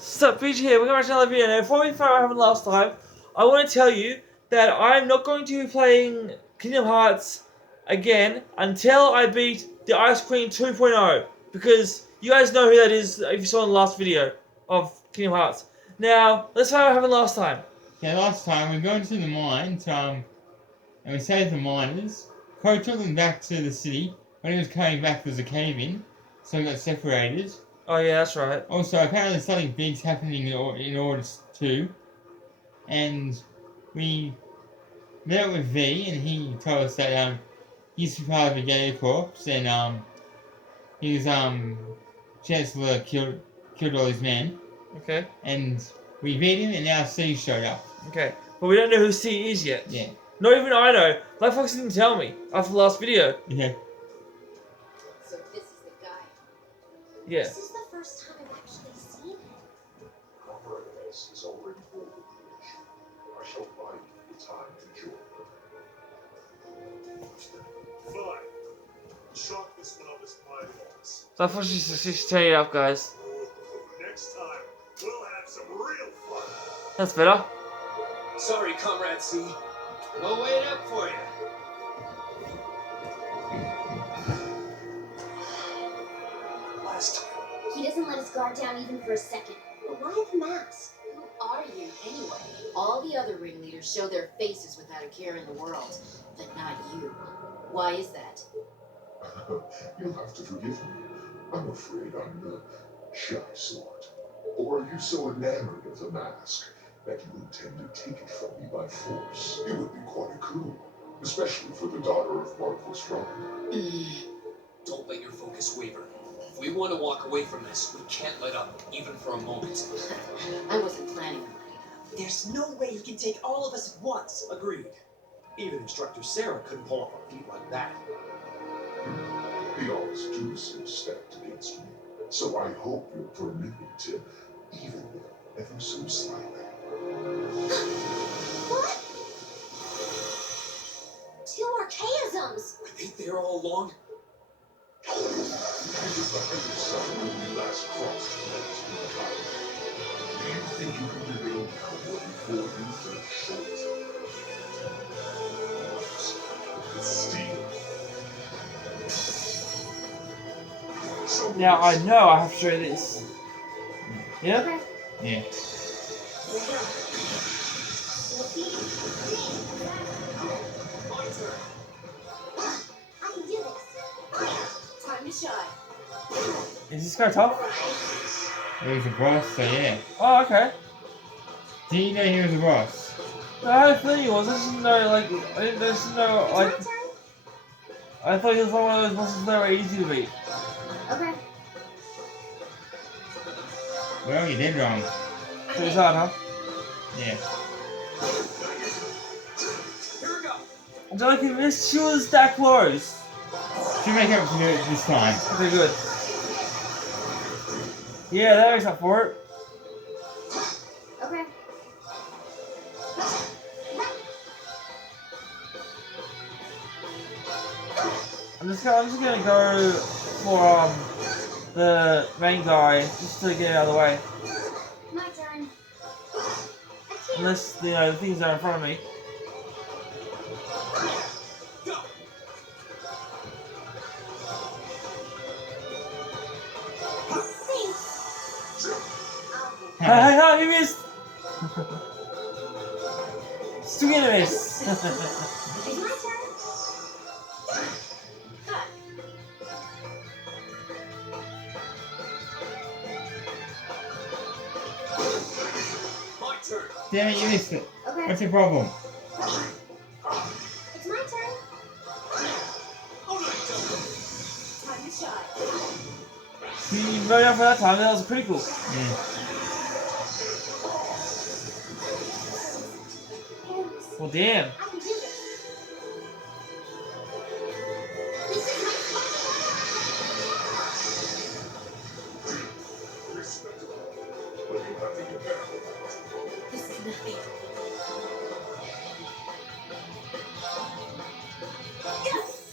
So, Peach here, we're going to watch another video. Now, before we start what happened last time, I want to tell you that I'm not going to be playing Kingdom Hearts again until I beat the Ice Queen 2.0. Because you guys know who that is if you saw in the last video of Kingdom Hearts. Now, let's find out what happened last time. Yeah, last time we going to the mine, and we saved the miners. Crow took them back to the city. When he was coming back, there was a cave in, so we got separated. Oh yeah, that's right. Also, apparently something big's happening in Orders 2, and we met with V, and he told us that he used to be part of the Gaia Corps, and his Chancellor killed all his men, Okay. and we beat him, and now C showed up. Okay. But we don't know who C is yet. Yeah. Not even I know. Black Fox didn't tell me after the last video. Yeah. So this is the guy. Yeah. This is the first time I've actually seen him. Proper evidence is already for the creation. I shall buy you the time to join them. Fine. Chalk this one up as my loss. Black Fox just turn it up, guys. Next time, we'll have some real fun. That's better. Sorry, Comrade C. We'll wait up for you. Last time. He doesn't let his guard down even for a second. But why the mask? Who are you anyway? All the other ringleaders show their faces without a care in the world, but not you. Why is that? You'll have to forgive me. I'm afraid I'm the shy sort. Or are you so enamored of the mask that you intend to take it from me by force? It would be quite a coup, especially for the daughter of Marquis Robin. Don't let your focus waver. If we want to walk away from this, we can't let up, even for a moment. I wasn't planning on letting up. There's no way he can take all of us at once. Agreed. Even Instructor Sarah couldn't pull off a feat like that. The odds do seem stacked against me, so I hope you'll permit me to even them ever so slightly. What? 2 archaisms! Were they there all along? It is the height of summer when we last crossed planets in the cloud. Do you think you can prevail now or before you fell short? It's steel. Now I know I have to show this. Yeah? Okay. Yeah. I can do this. Time to shine. Is this guy tough? He was a boss, so yeah. Oh, okay. Did you know he was a boss? I had a feeling he was. I just didn't know, like, I didn't just know, It's like, my turn? I thought he was one of those bosses that were easy to beat. Okay. Well, you did wrong. So it's hard, huh? Yeah. Here we go. Angelica missed, she was that close. Should make up to it this time. Okay, good. Yeah, that makes up for it. Okay. I'm just gonna go for the main guy just to get out of the way. My turn. Unless the things are in front of me. Go. Thanks. Hey, hey, you missed! Still gonna miss. It's my turn. Cut. My turn. Damn it, you missed it. Okay. What's your problem? It's my turn. Oh, no, Time to shine. See, you voted out for that time, that was pretty cool. Yeah. Thanks. Well, damn. I can do this. This is Respectable, but you have to get back. This is nothing.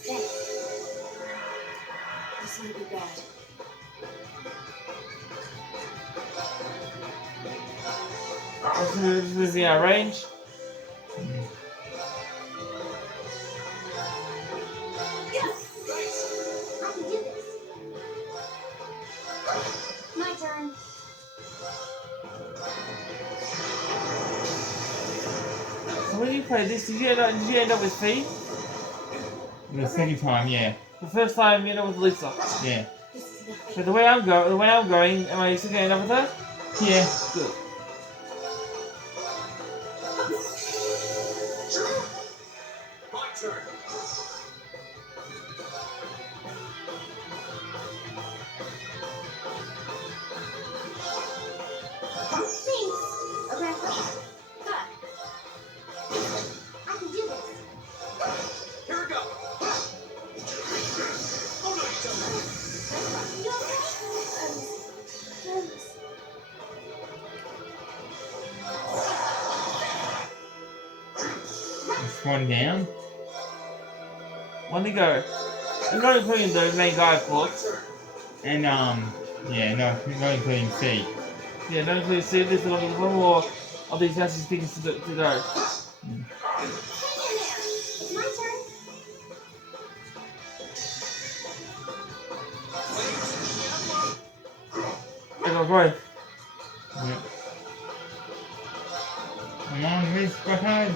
Thanks. This might be bad. Let's move in our range. I can do this. My turn. So when you played this, did you end up with Fee? The second time, yeah. The first time you end up with Lisa. Yeah. This is nothing. So the way I'm going, am I still gonna end up with her? Yeah. Good. My turn. Thanks. Okay. Cut. I can do this. Here we go. Oh no, you don't. You okay? Nervous. It's one down. One to go. I'm not including the main guy, of course. And, yeah, no, not including C. Yeah, not including C. There's one more of these nasty things to go. It's my turn. I got Roy. Yep. Come on, Miss Buckeye.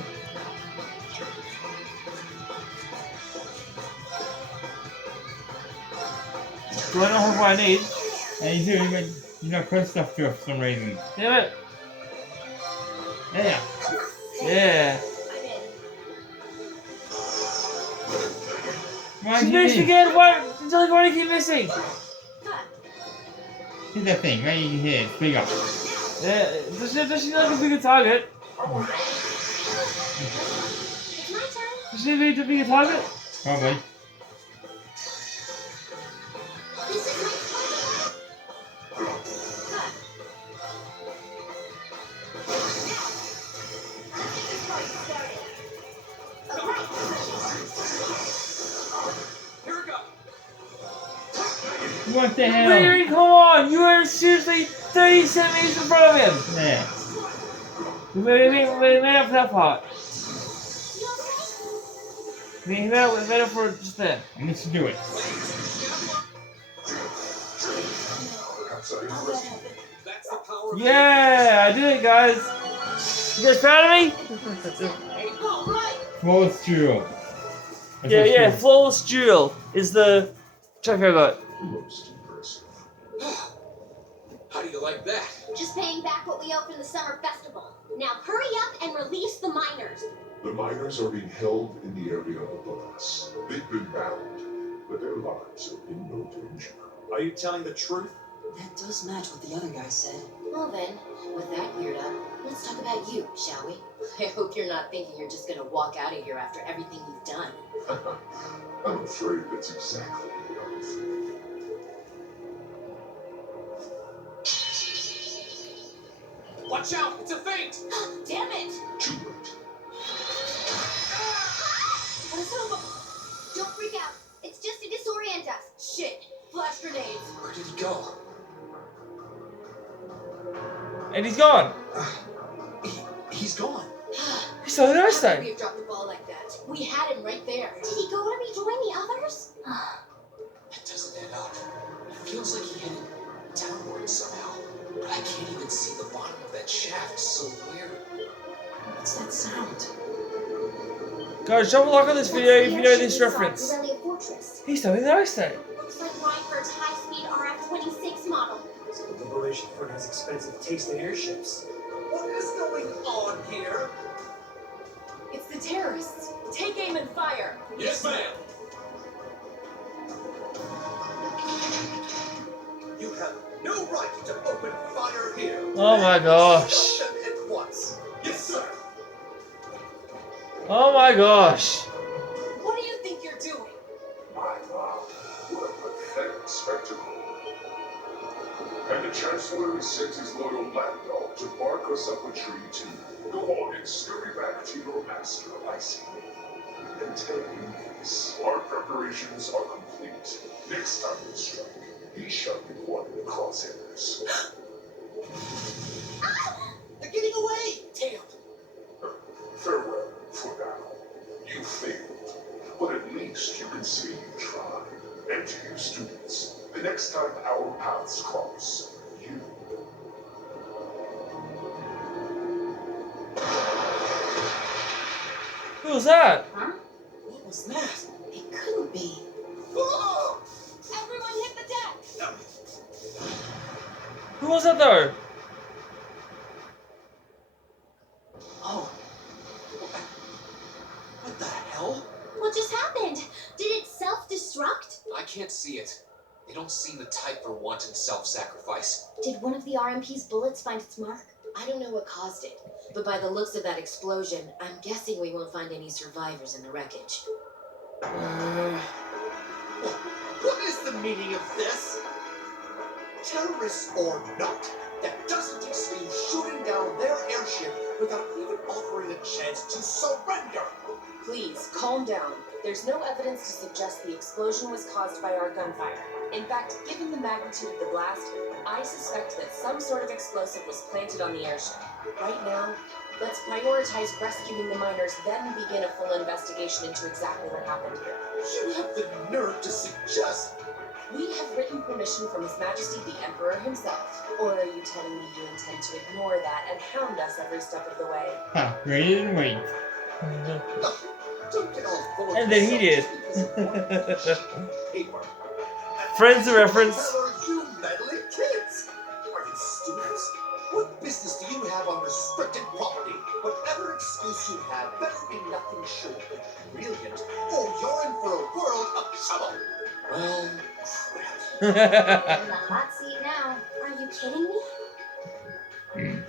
Do I not have what I need? And you do, but you don't press stuff to for some reason. Damn it. Yeah. Yeah. I'm in. Why She did missed you again. Why? Angelica, why do you keep missing? Cut. hit that thing right in here? It's bigger. Yeah. Does she like a bigger target? It's my turn. Does she need a bigger target? Probably. This is my turn. Cut. Here we go. What the hell? Larry, come on! You are seriously 30 centimeters in front of him! Yeah. We made up for that part. We made up for just that. And let's do it. Perhaps I impressed you. That's the power of Yeah! I did it, guys! You guys proud of me? All right. Flawless duel. That's Yeah, what's yeah, true. Flawless Duel is the trophy I got. Most impressive. How do you like that? Just paying back what we owe from the summer festival. Now hurry up and release the miners. The miners are being held in the area above us. They've been bound, but their lives are in no danger. Are you telling the truth? That does match what the other guy said. Well then, with that cleared up, let's talk about you, shall we? I hope you're not thinking you're just gonna walk out of here after everything you've done. I'm afraid that's exactly what I'm thinking. Watch out! It's a feint! Damn it! Too late. Don't freak out. It's just to disorient us. Shit. Flash grenades. Where did he go? And he's gone. He's gone. He's so nice How could though. we have dropped the ball like that? We had him right there. Did he go to rejoin the others? That doesn't add up. It feels like he headed downwards somehow. But I can't even see the bottom of that shaft. It's so weird. What's that sound? Guys, drop a like on this video if you know this reference. Aurelia Fortress. He's so nice though. Looks like Reinford's high-speed RF-26 model. So the Liberation Front has expensive taste in airships. What is going on here? It's the terrorists. Take aim and fire. Yes, ma'am! You have no right to open fire here. Oh my gosh. Stop them at once. Yes, sir! Oh my gosh. What do you think you're doing? My God, what a pathetic spectacle. And the Chancellor has sent his loyal lapdog to bark us up a tree too. Go on and scurry back to your master, Icy. And tell him this. Our preparations are complete. Next time we strike, he shall be one in the crosshairs. They're getting away! paths cross. You. Who was that? Huh? What was that? It couldn't be. Whoa! Everyone hit the deck! Who was that though? Oh. What the hell? What just happened? Did it self-destruct? I can't see it. They don't seem the type for wanton self-sacrifice. Did one of the RMP's bullets find its mark? I don't know what caused it, but by the looks of that explosion, I'm guessing we won't find any survivors in the wreckage. What is the meaning of this? Terrorists or not, that doesn't excuse shooting down their airship without even offering a chance to surrender. Please, calm down. There's no evidence to suggest the explosion was caused by our gunfire. In fact, given the magnitude of the blast, I suspect that some sort of explosive was planted on the airship. Right now, let's prioritize rescuing the miners, then begin a full investigation into exactly what happened here. You have the nerve to suggest. We have written permission from His Majesty the Emperor himself. Or are you telling me you intend to ignore that and hound us every step of the way? Huh, wait and wait. No, don't get all full of And then he did. yourself. Hey, Mark. Friends of reference. What are you meddling kids? Are you stupid? What business do you have on restricted property? Whatever excuse you have better be nothing short of brilliant, or you're in for a world of trouble. Well, In the hot seat now. Are you kidding me?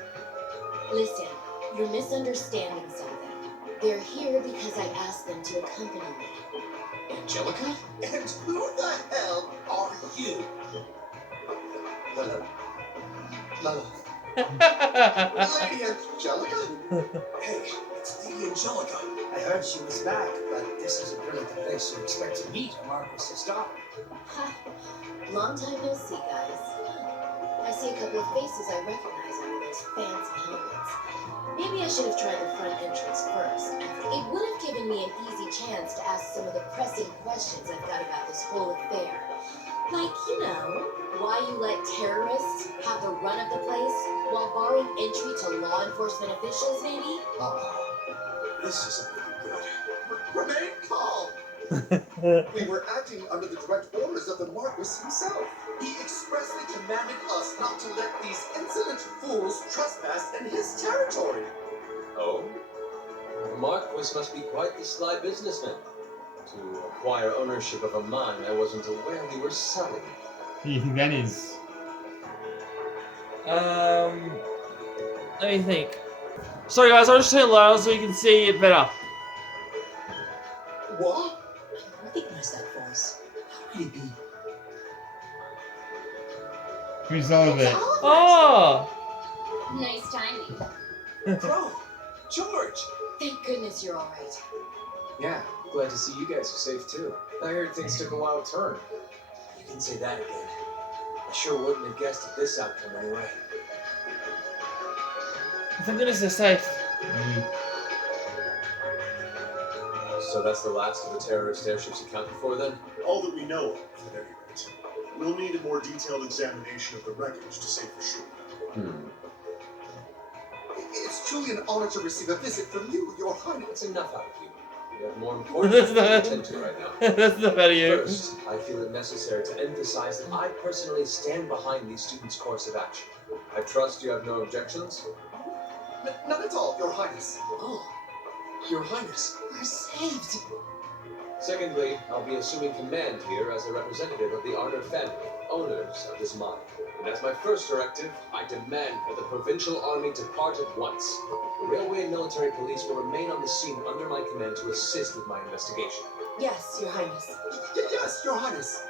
Listen, you're misunderstanding something. They're here because I asked them to accompany me. Angelica? And who the hell are you? Lala. Lala. Lady Angelica? Hey, it's Lady Angelica. I heard she was back, but this isn't really the place you expect to meet a Marquis's daughter. Ha! Long time no see, guys. I see a couple of faces I recognize under those fancy helmets. Maybe I should have tried the front entrance first. It would have given me an easy chance to ask some of the pressing questions I've got about this whole affair. Like, why you let terrorists have the run of the place while barring entry to law enforcement officials, maybe? This isn't looking good. Remain calm. We were acting under the direct orders of the Marquis himself. He expressly commanded us not to let these insolent fools trespass in his territory. Oh? The Marquis must be quite the sly businessman. To acquire ownership of a mine I wasn't aware we were selling. That is. Let me think. Sorry guys, I'll just turn it loud so you can see it better. What? I recognize that voice. How could it be? Resolve it. Oh! Nice timing. Bro, George. Thank goodness you're alright. Yeah, glad to see you guys are safe too. I heard things took a wild turn. You can say that again. I sure wouldn't have guessed at this outcome anyway. Thank goodness they're safe. So that's the last of the terrorist airships accounted for then? All that we know of, at any rate. We'll need a more detailed examination of the wreckage to say for sure. It's truly an honor to receive a visit from you, Your Highness. That's enough out of you. We have more important things to attend to right now. That's not bad of you. First, I feel it necessary to emphasize that I personally stand behind these students' course of action. I trust you have no objections? None at all, Your Highness. Oh, Your Highness. We're saved. Secondly, I'll be assuming command here as a representative of the Arner family, owners of this mine. And as my first directive, I demand that the provincial army depart at once. The railway and military police will remain on the scene under my command to assist with my investigation. Yes, Your Highness. Yes, Your Highness.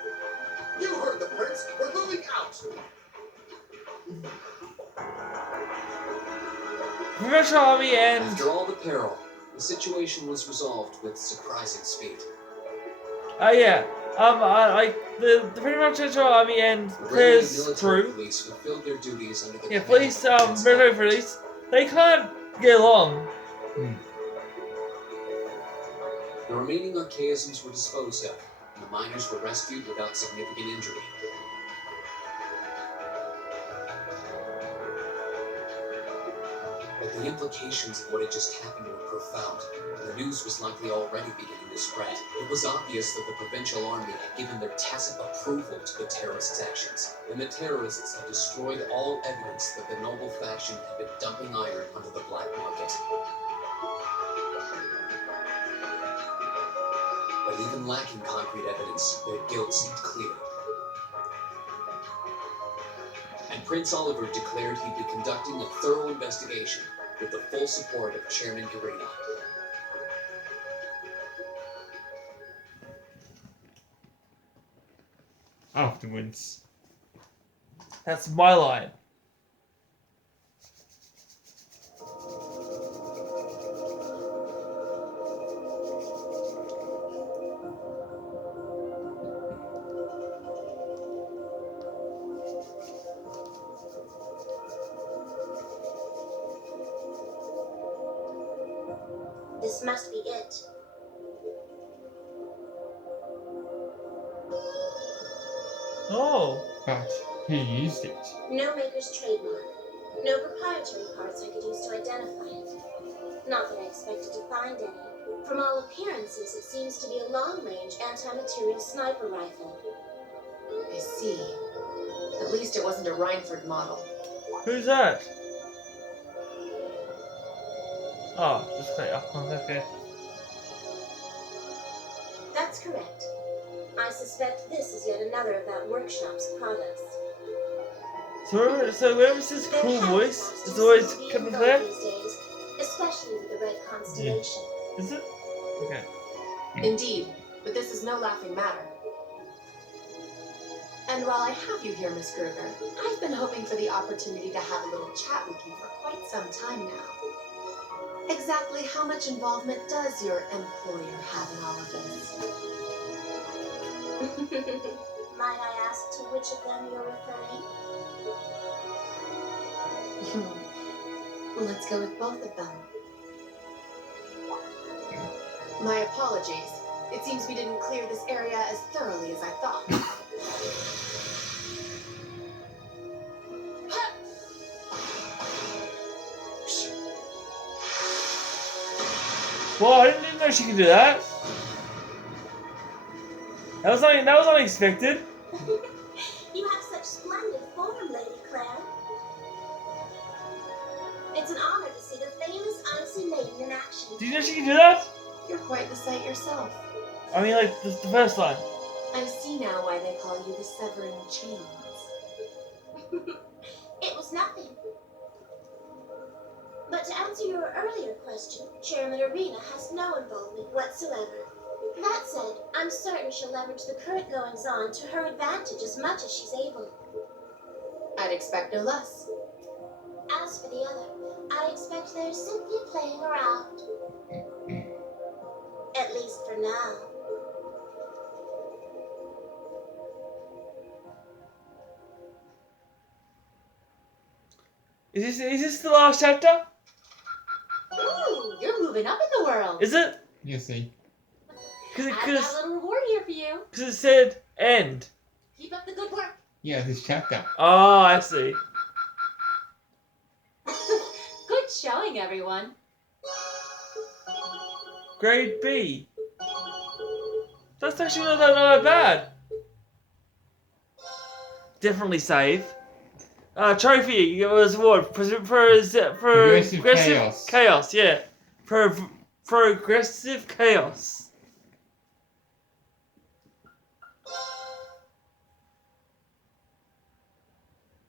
You heard the prince. We're moving out. Provincial Army and... After all the peril, the situation was resolved with surprising speed. yeah. The Provincial Army and The railway and Claire's military crew. police fulfilled their duties under the Yeah, command police, of Prince military police. They can't get along. The remaining archaisms were disposed of, and the miners were rescued without significant injury. But the implications of what had just happened were profound, and the news was likely already beginning to spread. It was obvious that the Provincial Army had given their tacit approval to the terrorists' actions, and the terrorists had destroyed all evidence that the noble faction had been dumping iron onto the black market. But even lacking concrete evidence, their guilt seemed clear. And Prince Oliver declared he'd be conducting a thorough investigation with the full support of Chairman Garena. Afterwards. That's my line. This must be it. Oh. But who used it? No maker's trademark. No proprietary parts I could use to identify it. Not that I expected to find any. From all appearances, it seems to be a long-range anti-material sniper rifle. I see. At least it wasn't a Reinford model. Who's that? Oh, just clear. Okay. That's correct. I suspect this is yet another of that workshop's products. So wherever this cool voice, it's always coming clear? These days, especially with the Red Constellation. Is it? Okay. Indeed, but this is no laughing matter. And while I have you here, Miss Gruger, I've been hoping for the opportunity to have a little chat with you for quite some time now. Exactly how much involvement does your employer have in all of this? Might I ask to which of them you're referring? Let's go with both of them. My apologies. It seems we didn't clear this area as thoroughly as I thought. Well, I didn't know she could do that. That was unexpected. You have such splendid form, Lady Claire. It's an honor to see the famous Icy Maiden in action. Do you know she can do that? You're quite the sight yourself. I mean, like, the first line. I see now why they call you the Severing Chains. It was nothing. But to answer your earlier question, Chairman Arena has no involvement whatsoever. That said, I'm certain she'll leverage the current goings-on to her advantage as much as she's able. I'd expect no less. As for the other, I expect they're simply playing around. At least for now. Is this the last chapter? Ooh, you're moving up in the world. Is it? You'll see. I've got a little reward here for you. Because it said end. Keep up the good work. Yeah, this chapter. Oh, I see. Good showing, everyone. Grade B. That's actually not that bad. Definitely save. Trophy. You get this award. Progressive chaos. Chaos. Yeah. Progressive chaos.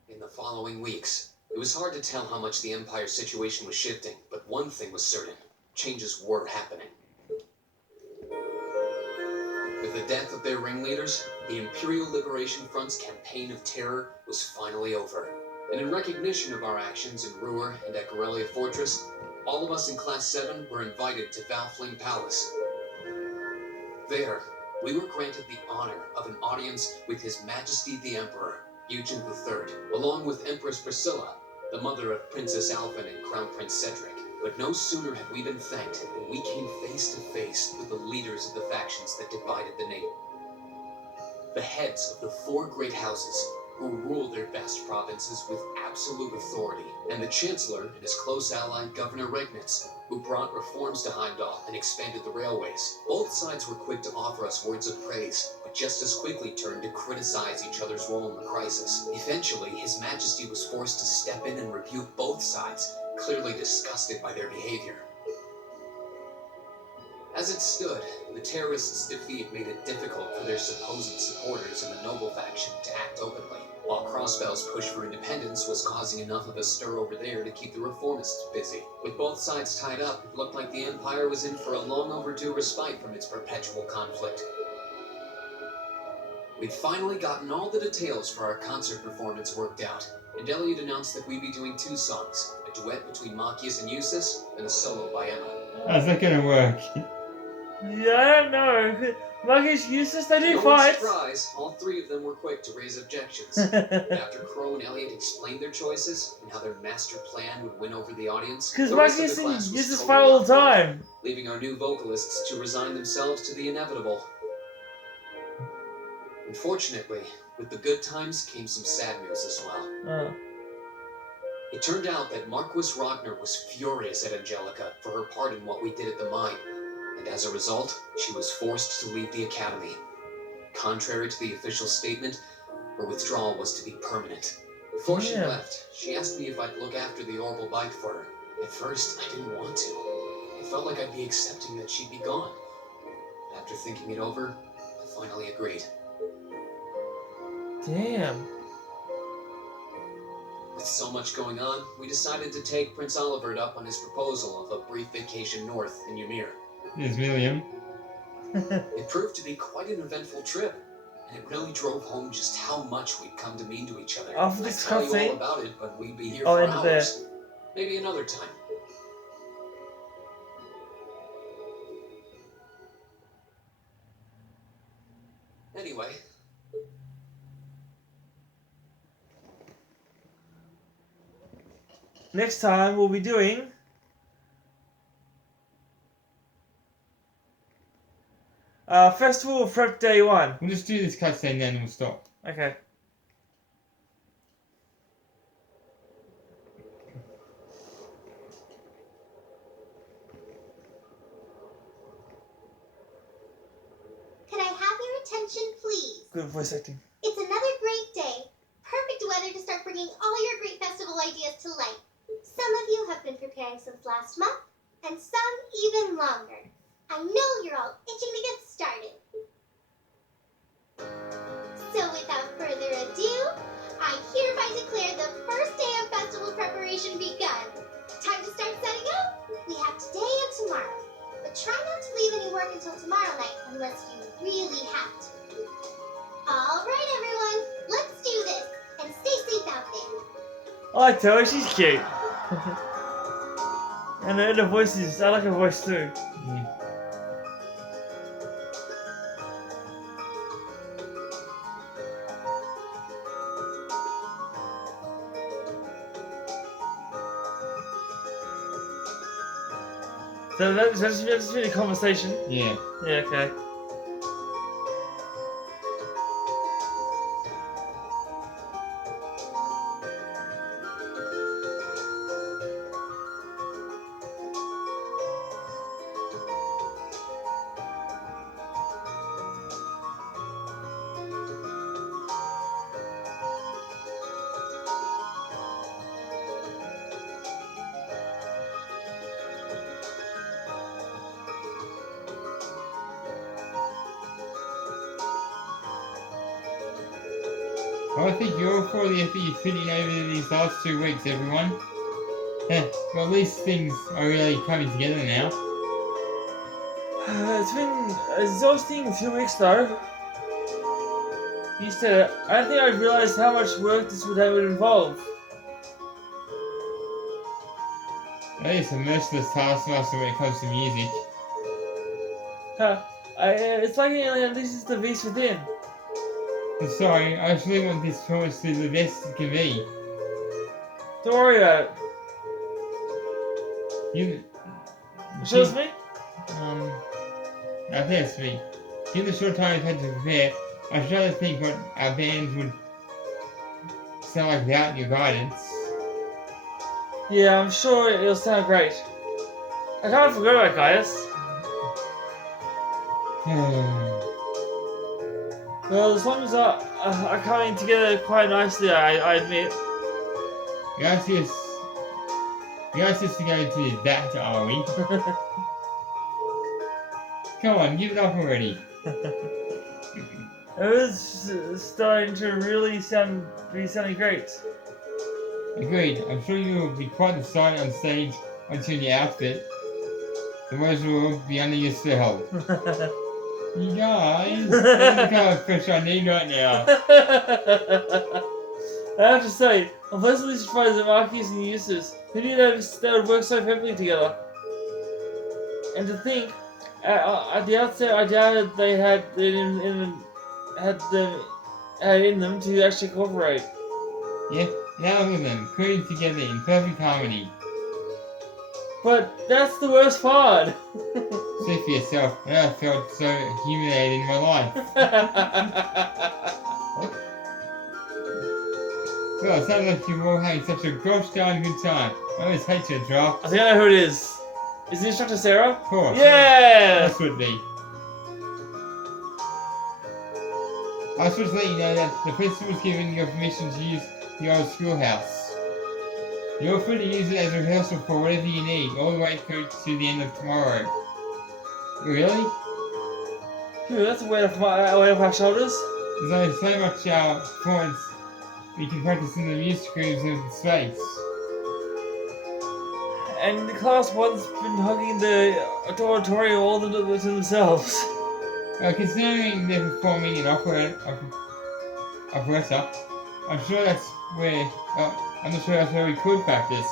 In the following weeks, it was hard to tell how much the Empire's situation was shifting, but one thing was certain. Changes were happening. With the death of their ringleaders, the Imperial Liberation Front's campaign of terror was finally over. And in recognition of our actions in Ruhr and at Corellia Fortress, all of us in Class 7 were invited to Valfling Palace. There, we were granted the honor of an audience with His Majesty the Emperor, Eugen III, along with Empress Priscilla, the mother of Princess Alphen and Crown Prince Cedric. But no sooner had we been thanked than we came face to face with the leaders of the factions that divided the nation. The heads of the four great houses, who ruled their vast provinces with absolute authority, and the Chancellor and his close ally Governor Regnitz, who brought reforms to Heimdall and expanded the railways. Both sides were quick to offer us words of praise, but just as quickly turned to criticize each other's role in the crisis. Eventually, His Majesty was forced to step in and rebuke both sides, clearly disgusted by their behavior. As it stood, the terrorists' defeat made it difficult for their supposed supporters in the noble faction to act openly, while Crossbell's push for independence was causing enough of a stir over there to keep the reformists busy. With both sides tied up, it looked like the Empire was in for a long overdue respite from its perpetual conflict. We'd finally gotten all the details for our concert performance worked out, and Elliot announced that we'd be doing 2 songs, a duet between Machias and Eustace, and a solo by Emma. How's that gonna work? Yeah, I don't know. Marcus Eustace, they do No fight. surprise, all 3 of them were quick to raise objections. After Crow and Elliot explained their choices and how their master plan would win over the audience, Because the rest of Marcus the and class was Eustace totally fight all on the board, time. leaving our new vocalists to resign themselves to the inevitable. Unfortunately, with the good times came some sad news as well. Oh. It turned out that Marquis Ragnar was furious at Angelica for her part in what we did at the mine, and as a result, she was forced to leave the academy. Contrary to the official statement, her withdrawal was to be permanent. Before she Yeah. left, she asked me if I'd look after the orbital bike for her. At first, I didn't want to. It felt like I'd be accepting that she'd be gone. But after thinking it over, I finally agreed. Damn. With so much going on, we decided to take Prince Olivert up on his proposal of a brief vacation north in Ymir. There's William. It proved to be quite an eventful trip, and it really drove home just how much we'd come to mean to each other. After I'd this tell you all cutscene, about it, but we'd be here I'll for end there. hours. Maybe another time. Anyway, Next time we'll be doing Festival of Prep Day 1. We'll just do this cutscene then and we'll stop. Okay. Can I have your attention, please? Good voice acting. It's another great day. Perfect weather to start bringing all your great festival ideas to life. Some of you have been preparing since last month, and some even longer. I know you're all itching to get started. So without further ado, I hereby declare the first day of festival preparation begun. Time to start setting up? We have today and tomorrow. But try not to leave any work until tomorrow night unless you really have to. Alright everyone, let's do this, and stay safe out there. I like her, she's cute. And her voice is, I like her voice too. Yeah. So that's been a conversation. Yeah. Yeah, okay. Well, I think you're for the effort you've put in over these last 2 weeks, everyone. Well, at least things are really coming together now. It's been exhausting 2 weeks though. Used to, I don't think I realised how much work this would involve. That is a merciless taskmaster when it comes to music. It's like this is the beast within. I'm sorry, I just really want this performance to be the best it can be. Don't worry about it. You, Shows me? I think it's me. Given the short time we've had to prepare, I should try to think what our band would sound like without your guidance. Yeah, I'm sure it'll sound great. I can't forget about Gaius. Well, the songs are coming together quite nicely, I admit. You asked us to go to that, are we? Come on, give it up already. It was starting to really be sounding great. Agreed. I'm sure you will be quite the sight on stage once you're in your outfit. The words will be under your spell. You guys, that's the kind of pressure I need right now. I have to say, I'm pleasantly surprised at Marcus and Eustace. Who knew they would work so perfectly together? And to think, at the outset, I doubted they had it in them to actually cooperate. Yeah, now look at them, creating together in perfect harmony. But that's the worst part. Say for yourself, I never felt so humiliated in my life. Well, it sounds like you're all having such a gosh darn good time. I always hate to interrupt. I think I know who it is. Is the instructor Sarah? Of course. Yeah! This would be. I was supposed to let you know that the principal's given you permission to use the old schoolhouse. You're free to use it as a rehearsal for whatever you need, all the way through to the end of tomorrow. Really? Phew, that's a weight off my shoulders. There's only so much performance we can practice in the music rooms of the space. And the class one's been hugging the auditorium all to themselves. Considering they're performing an operetta, I'm sure that's where. I'm not sure that's where we could practice.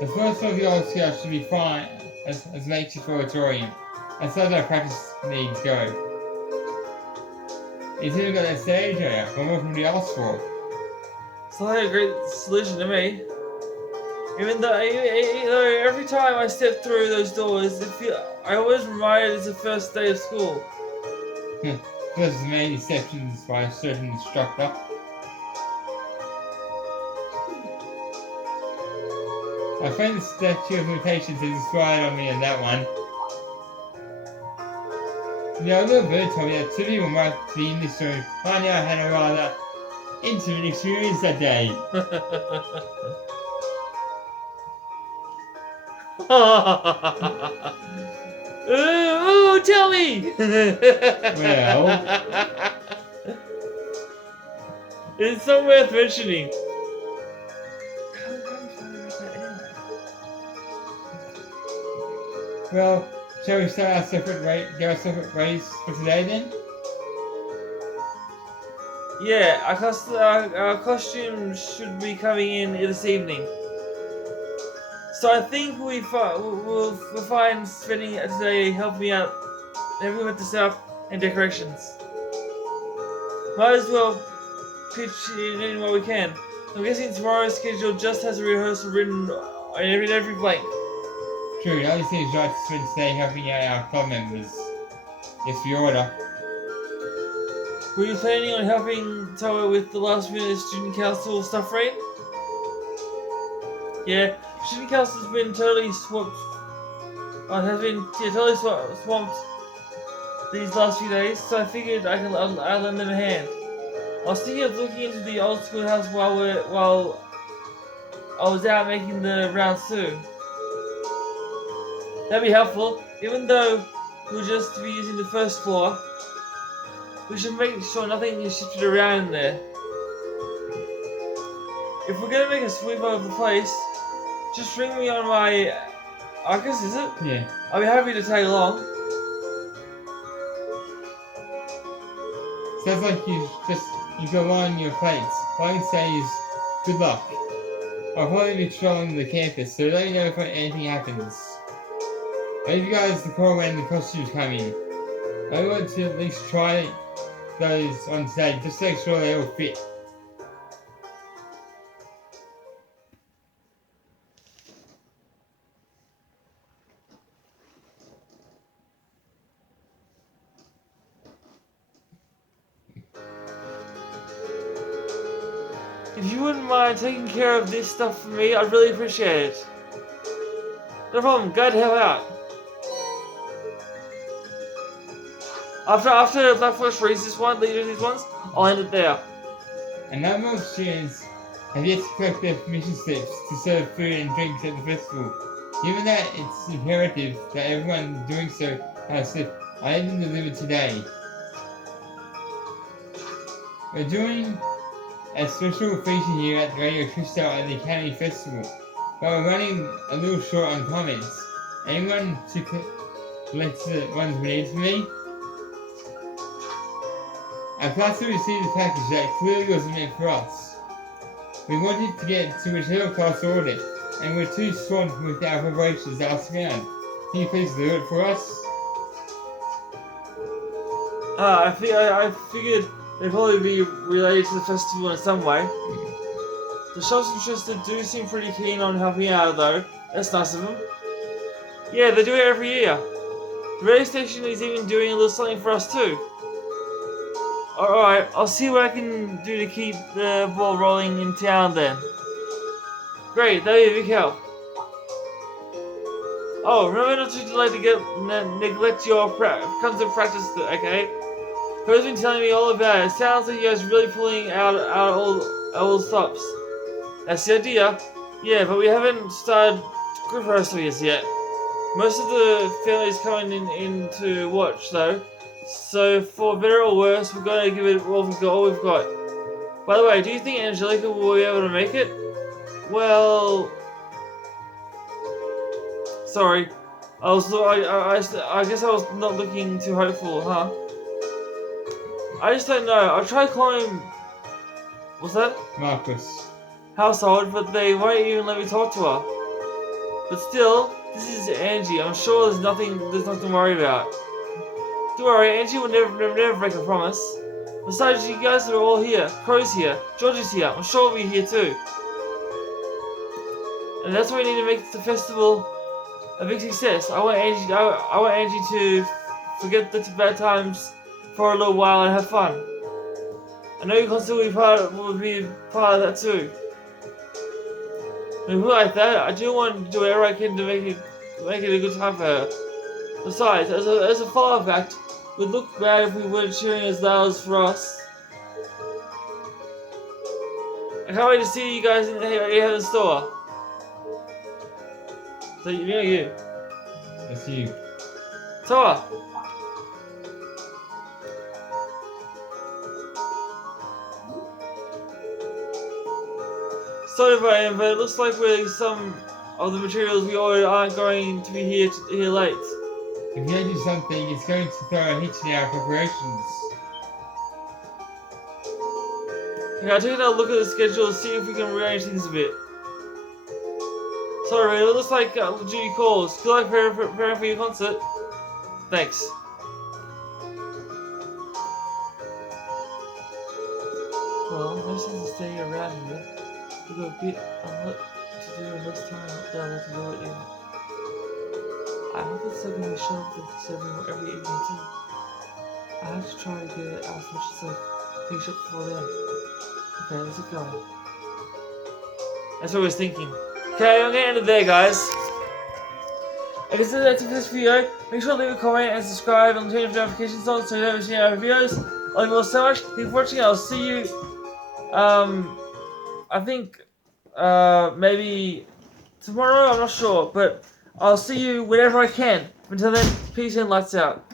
The first floor of the old schoolhouse should be fine as makeshift auditorium, as far as our practice needs go. It's even got that stage area. What more can we ask for? It's not a great solution to me. Even though every time I step through those doors, I always reminded it's the first day of school. There's many exceptions by a certain instructor. I find the statute of limitations has expired on me on that one. Now, a little bird told me that two people might be in this room. I know I had a rather intimate experience that day. Ooh, tell me! Well, it's so worth mentioning. well, shall we start our separate ways for today then? Yeah, our costume should be coming in this evening. So I think we'll find spending today helping out with the setup and decorations. Might as well pitch in what we can. I'm guessing tomorrow's schedule just has a rehearsal written on every blank. True, it only seems right to spend today helping out our club members. Yes, we order. Were you planning on helping Toa with the last minute student council stuff, Rain? Yeah, student council's been totally swamped. Totally swamped these last few days, so I figured I'll lend them a hand. I was thinking of looking into the old schoolhouse while I was out making the rounds too. That'd be helpful, even though we'll just be using the first floor. We should make sure nothing is shifted around in there. If we're gonna make a sweep of the place, just ring me on my Arcus, is it? Yeah. I'll be happy to tag along. Sounds like you go on your plates. All I can say is good luck. I'll probably be patrolling the campus, so let me know if anything happens. I'll give you guys the call when the costumes come in. I want to at least try those on stage, just to make sure they all fit. wouldn't mind taking care of this stuff for me, I'd really appreciate it. No problem, glad to help out. After Black Forest reads these ones, I'll end it there. A number of students have yet to collect their permission slips to serve food and drinks at the festival. Given that it's imperative that everyone doing so has a slip, I had them delivered today. We're doing a special feature here at Radio Crystal at the Academy Festival, but we're running a little short on comments. Anyone to collect the ones we need from me? Our class received a package that clearly wasn't meant for us. We wanted to get to whichever class ordered it, and we're too swamped with our preparations to ask around. Can you please do it for us? I figured they'd probably be related to the festival in some way. The shop's interested do seem pretty keen on helping out though. That's nice of them. Yeah, they do it every year. The radio station is even doing a little something for us too. Alright, I'll see what I can do to keep the ball rolling in town then. Great, that'll be a big help. Oh, remember not to neglect your comes to practice, okay? Who's been telling me all about it? Sounds like you guys are really pulling out all stops. That's the idea. Yeah, but we haven't started group rehearsal yet. Most of the family's coming in to watch though. So for better or worse, we're going to give it all we've got. By the way, do you think Angelica will be able to make it? Well, sorry. I guess I was not looking too hopeful, huh? I just don't know. I tried calling. What's that? Marcus. Household, but they won't even let me talk to her. But still, this is Angie. I'm sure there's nothing to worry about. Don't worry, Angie will never break a promise. Besides, you guys are all here. Crow's here. George is here. I'm sure we'll be here too. And that's why we need to make the festival a big success. I want Angie to forget the bad times for a little while and have fun. I know you constantly will be part of that too. When we put it like that, I do want to do whatever I can to make it a good time for her. Besides, as a follow-up act, it would look bad if we weren't cheering as loud as for us. I can't wait to see you guys in the store. So you. That's you. Toa. Sorry Brian, but it looks like some of the materials we ordered aren't going to be here late. If you don't do something, it's going to throw a hitch in our preparations. Okay, I'll take another look at the schedule to see if we can rearrange things a bit. Sorry, it looks like duty calls. Good luck preparing for your concert. Thanks. Well, no sense in staying around here. We've got a bit to do and less time down there to do it in. I hope it's still going to be shut up every evening too. I have to try to get it out as much as I finish up before then. Okay, let's get going. That's what I was thinking. Okay, I'm gonna end it there, guys. I guess that's it for this video. Make sure to leave a comment and subscribe and turn your notifications on so you don't miss any other videos. I love you all so much. Thank you for watching. I'll see you. I think maybe tomorrow. I'm not sure, but I'll see you whenever I can. Until then, peace and lights out.